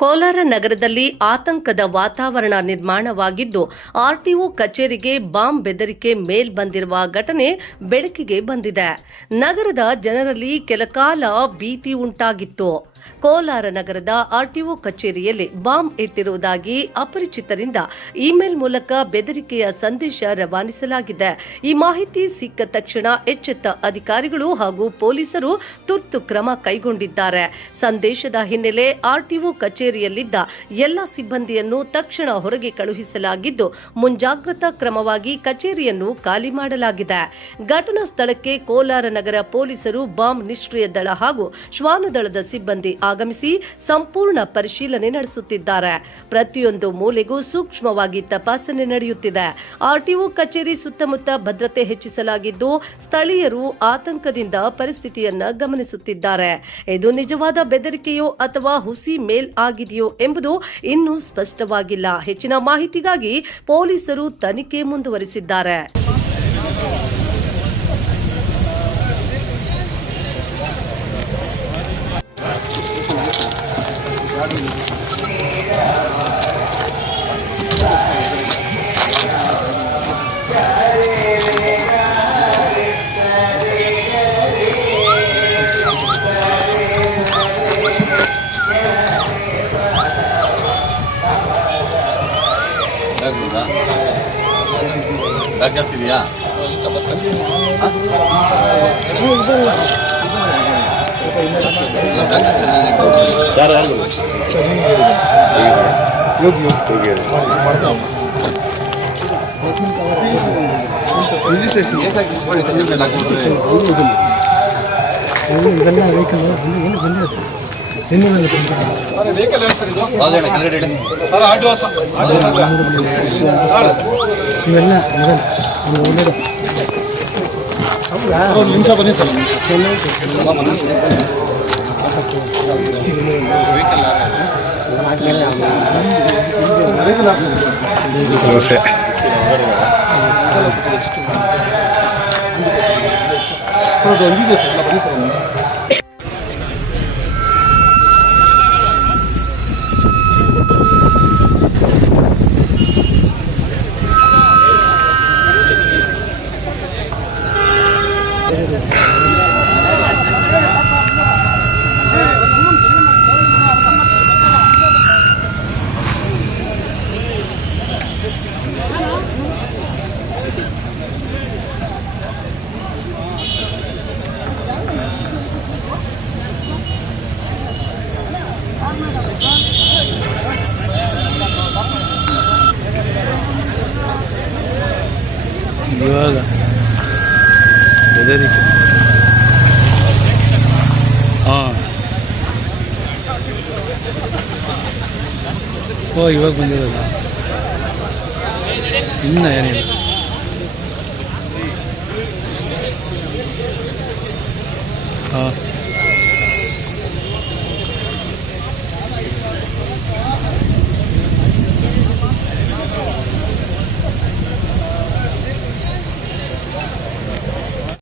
ಕೋಲಾರ ನಗರದಲ್ಲಿ ಆತಂಕದ ವಾತಾವರಣ ನಿರ್ಮಾಣವಾಗಿದ್ದು, ಆರ್ಟಿಒ ಕಚೇರಿಗೆ ಬಾಂಬ್ ಬೆದರಿಕೆ ಮೇಲ್ ಬಂದಿರುವ ಘಟನೆ ಬೆಳಕಿಗೆ ಬಂದಿದೆ. ನಗರದ ಜನರಲ್ಲಿ ಕೆಲಕಾಲ ಭೀತಿ ಉಂಟಾಗಿತ್ತು. ಕೋಲಾರ ನಗರದ ಆರ್ಟಿಒ ಕಚೇರಿಯಲ್ಲಿ ಬಾಂಬ್ ಇಟ್ಟಿರುವುದಾಗಿ ಅಪರಿಚಿತರಿಂದ ಇಮೇಲ್ ಮೂಲಕ ಬೆದರಿಕೆಯ ಸಂದೇಶ ರವಾನಿಸಲಾಗಿದೆ. ಈ ಮಾಹಿತಿ ಸಿಕ್ಕ ತಕ್ಷಣ ಎಚ್ಚೆತ್ತ ಅಧಿಕಾರಿಗಳು ಹಾಗೂ ಪೊಲೀಸರು ತುರ್ತು ಕ್ರಮ ಕೈಗೊಂಡಿದ್ದಾರೆ. ಸಂದೇಶದ ಹಿನ್ನೆಲೆ ಆರ್ಟಿಒ ಕಚೇರಿಯಲ್ಲಿದ್ದ ಎಲ್ಲ ಸಿಬ್ಬಂದಿಯನ್ನು ತಕ್ಷಣ ಹೊರಗೆ ಕಳುಹಿಸಲಾಗಿದ್ದು, ಮುಂಜಾಗ್ರತಾ ಕ್ರಮವಾಗಿ ಕಚೇರಿಯನ್ನು ಖಾಲಿ ಮಾಡಲಾಗಿದೆ. ಘಟನಾ ಸ್ಥಳಕ್ಕೆ ಕೋಲಾರ ನಗರ ಪೊಲೀಸರು, ಬಾಂಬ್ ನಿಷ್ಕ್ರಿಯ ದಳ ಹಾಗೂ ಶ್ವಾನದಳದ ಸಿಬ್ಬಂದಿ ಆಗಮಿಸಿ ಸಂಪೂರ್ಣ ಪರಿಶೀಲನೆ ನಡೆಸುತ್ತಿದ್ದಾರೆ. ಪ್ರತಿಯೊಂದು ಮೂಲೆಗೂ ಸೂಕ್ಷ್ಮವಾಗಿ ತಪಾಸಣೆ ನಡೆಯುತ್ತಿದೆ. ಆರ್ಟಿಒ ಕಚೇರಿ ಸುತ್ತಮುತ್ತ ಭದ್ರತೆ ಹೆಚ್ಚಿಸಲಾಗಿದ್ದು, ಸ್ಥಳೀಯರು ಆತಂಕದಿಂದ ಪರಿಸ್ಥಿತಿಯನ್ನ ಗಮನಿಸುತ್ತಿದ್ದಾರೆ. ಇದು ನಿಜವಾದ ಬೆದರಿಕೆಯೋ ಅಥವಾ ಹುಸಿ ಮೇಲ್ ಆಗಿದೆಯೋ ಎಂಬುದು ಇನ್ನೂ ಸ್ಪಷ್ಟವಾಗಿಲ್ಲ. ಹೆಚ್ಚಿನ ಮಾಹಿತಿಗಾಗಿ ಪೊಲೀಸರು ತನಿಖೆ ಮುಂದುವರಿಸಿದ್ದಾರೆ. ಜಾಸ್ತಿ ಇದೆಯಾ? ನಿಮಿಷ ಬನ್ನಿ ಸರ್. ಇವಾಗ ಬೆದರಿಕೆ ಇವಾಗ ಬಂದಿರೋದ ಇನ್ನ ಏನಿಲ್ಲ. ಹಾಂ